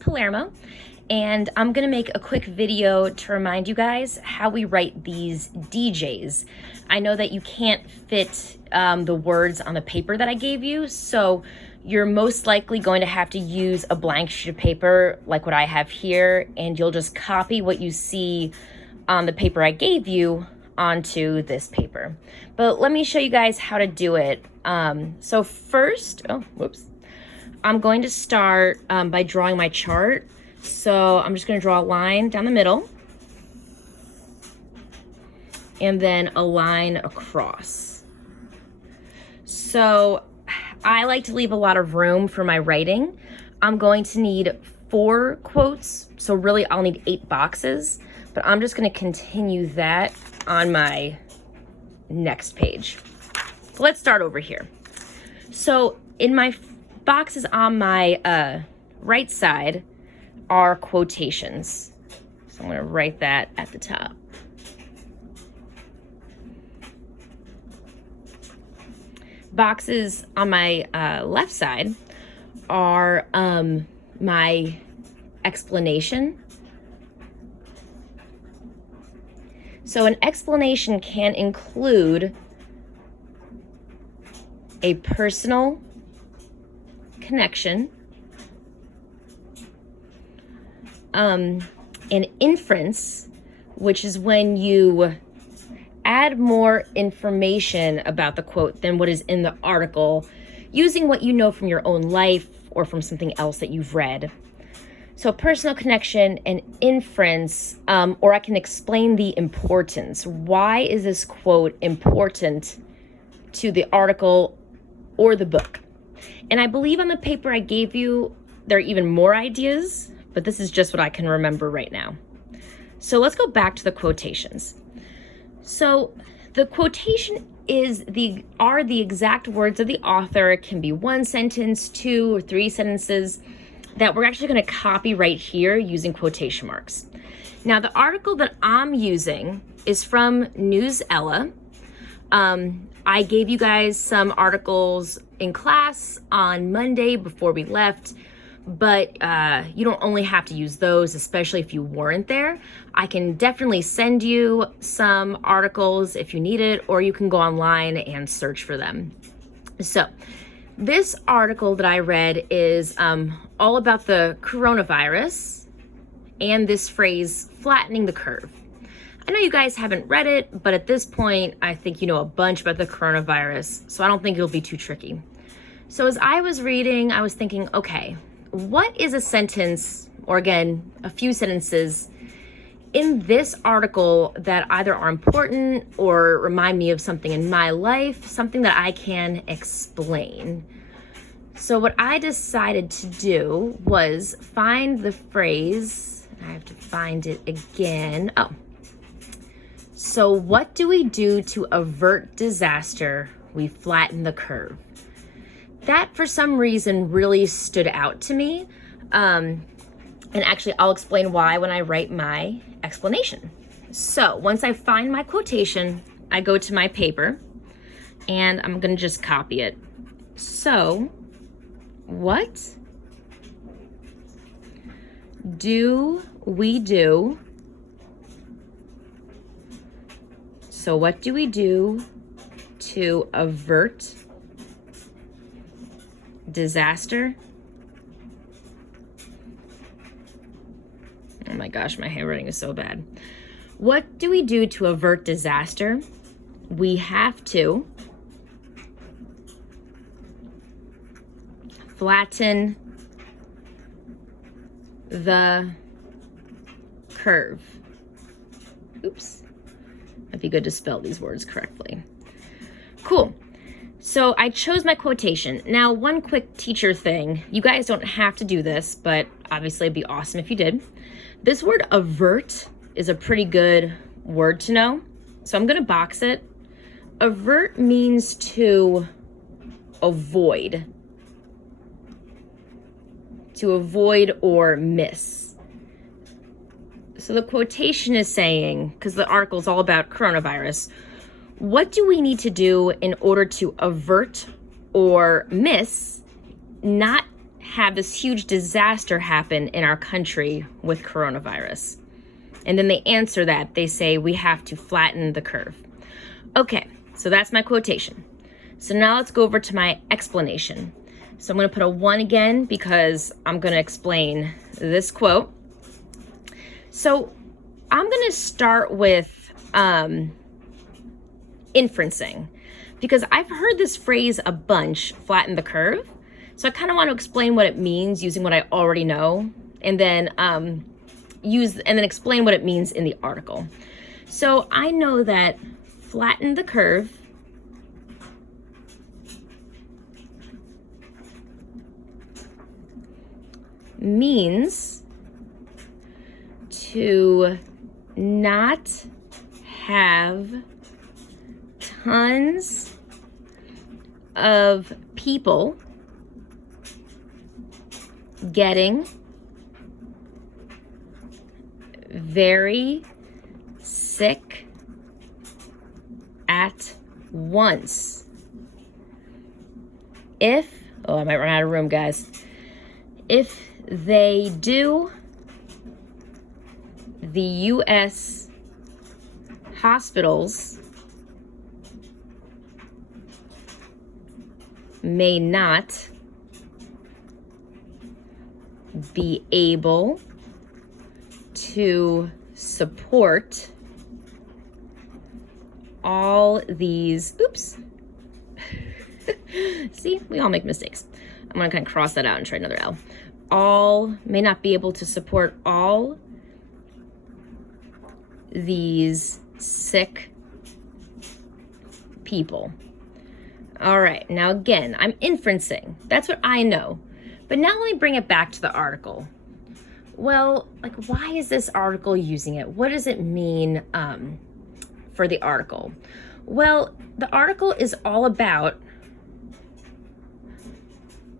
Palermo, and I'm gonna make a quick video to remind you guys how we write these DJs. I know that you can't fit the words on the paper that I gave you, so you're most likely going to have to use a blank sheet of paper like what I have here, and you'll just copy what you see on the paper I gave you onto this paper. But let me show you guys how to do it. So first, I'm going to start by drawing my chart. So I'm just going to draw a line down the middle and then a line across. So I like to leave a lot of room for my writing. I'm going to need 4 quotes, so really I'll need 8 boxes, but I'm just going to continue that on my next page. So let's start over here. So in my boxes on my right side are quotations. So I'm going to write that at the top. Boxes on my left side are my explanation. So an explanation can include a personal connection, an inference, which is when you add more information about the quote than what is in the article, using what you know from your own life or from something else that you've read. So personal connection and inference, or I can explain the importance. Why is this quote important to the article or the book? And I believe on the paper I gave you, there are even more ideas, but this is just what I can remember right now. So let's go back to the quotations. So the quotation are the exact words of the author. It can be 1 sentence, 2 or 3 sentences that we're actually going to copy right here using quotation marks. Now the article that I'm using is from Newsella. I gave you guys some articles in class on Monday before we left, but you don't only have to use those, especially if you weren't there. I can definitely send you some articles if you need it, or you can go online and search for them. So this article that I read is all about the coronavirus and this phrase, flattening the curve. I know you guys haven't read it, but at this point, I think you know a bunch about the coronavirus, so I don't think it'll be too tricky. So as I was reading, I was thinking, okay, what is a sentence, or again, a few sentences in this article that either are important or remind me of something in my life, something that I can explain? So what I decided to do was find the phrase. I have to find it again. So what do we do to avert disaster? We flatten the curve. That, for some reason, really stood out to me. And actually, I'll explain why when I write my explanation. So once I find my quotation, I go to my paper, and I'm going to just copy it. So, what do we do? So what do we do to avert disaster? Oh my gosh, my handwriting is so bad. What do we do to avert disaster? We have to flatten the curve. Oops. Might be good to spell these words correctly. Cool. So I chose my quotation. Now, one quick teacher thing. You guys don't have to do this, but obviously it'd be awesome if you did. This word avert is a pretty good word to know. So I'm going to box it. Avert means to avoid. To avoid or miss. So the quotation is saying, because the article is all about coronavirus, what do we need to do in order to avert or miss not have this huge disaster happen in our country with coronavirus? And then they answer that. They say, we have to flatten the curve. Okay, so that's my quotation. So now let's go over to my explanation. So I'm going to put a 1 again because I'm going to explain this quote. So I'm going to start with inferencing, because I've heard this phrase a bunch, flatten the curve. So I kind of want to explain what it means using what I already know, and then explain what it means in the article. So I know that flatten the curve means to not have tons of people getting very sick at once. I might run out of room, guys. If they do, the U.S. hospitals may not be able to support all these, see, we all make mistakes. I'm gonna kind of cross that out and try another L. All may not be able to support all these sick people. All right, now again, I'm inferencing. That's what I know. But now let me bring it back to the article. Well, like, why is this article using it? What does it mean for the article? Well, the article is all about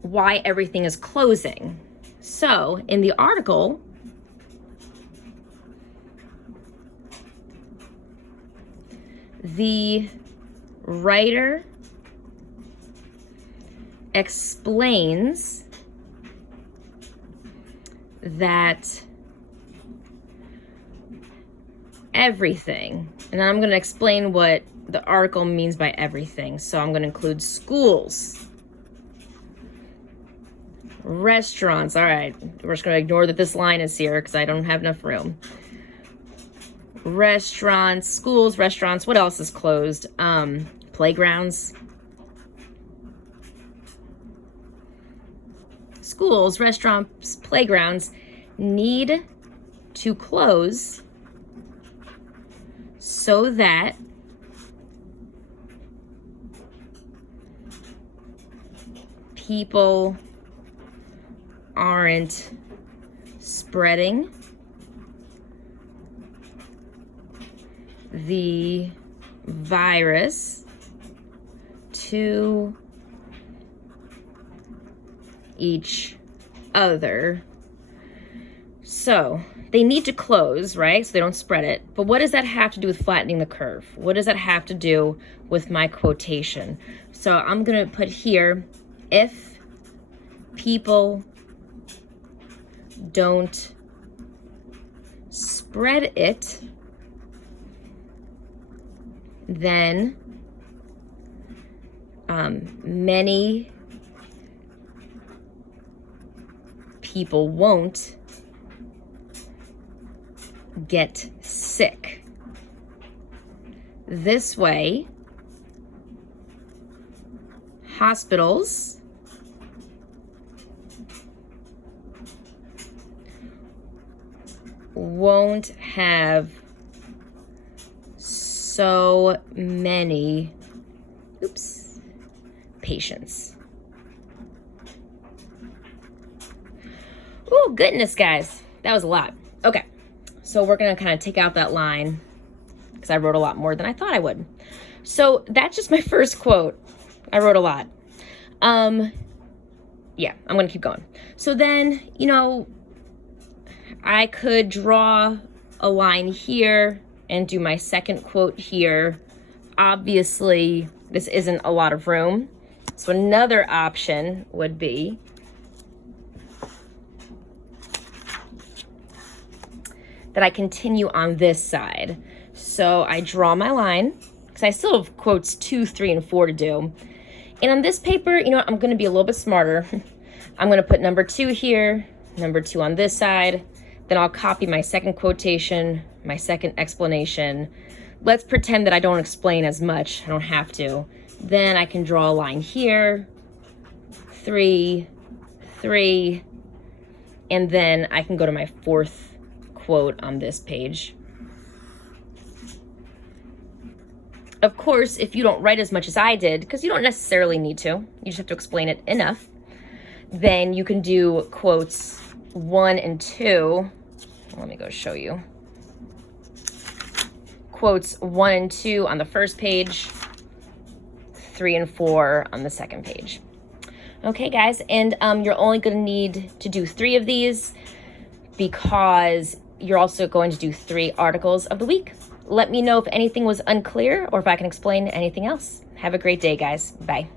why everything is closing. So in the article, the writer explains that everything, and I'm going to explain what the article means by everything. So I'm going to include schools, restaurants. All right, we're just going to ignore that this line is here because I don't have enough room. Restaurants, schools, restaurants. What else is closed? Playgrounds. Schools, restaurants, playgrounds need to close so that people aren't spreading the virus to each other. So they need to close, right? So they don't spread it. But what does that have to do with flattening the curve? What does that have to do with my quotation? So I'm going to put here, if people don't spread it, then many people won't get sick. This way, hospitals won't have so many patients. Oh, goodness, guys. That was a lot. Okay, so we're going to kind of take out that line because I wrote a lot more than I thought I would. So that's just my first quote. I wrote a lot. Yeah, I'm going to keep going. So then, I could draw a line here and do my second quote here. Obviously, this isn't a lot of room. So another option would be that I continue on this side. So I draw my line, because I still have quotes 2, 3, and 4 to do. And on this paper, you know what, I'm going to be a little bit smarter. I'm going to put number 2 here, number 2 on this side. Then I'll copy my second quotation, my second explanation. Let's pretend that I don't explain as much. I don't have to. Then I can draw a line here, 3, 3, and then I can go to my 4th quote on this page. Of course, if you don't write as much as I did, because you don't necessarily need to, you just have to explain it enough, then you can do quotes 1 and 2. Let me go show you. Quotes 1 and 2 on the first page, 3 and 4 on the second page. Okay, guys, and you're only going to need to do 3 of these because you're also going to do 3 articles of the week. Let me know if anything was unclear or if I can explain anything else. Have a great day, guys. Bye.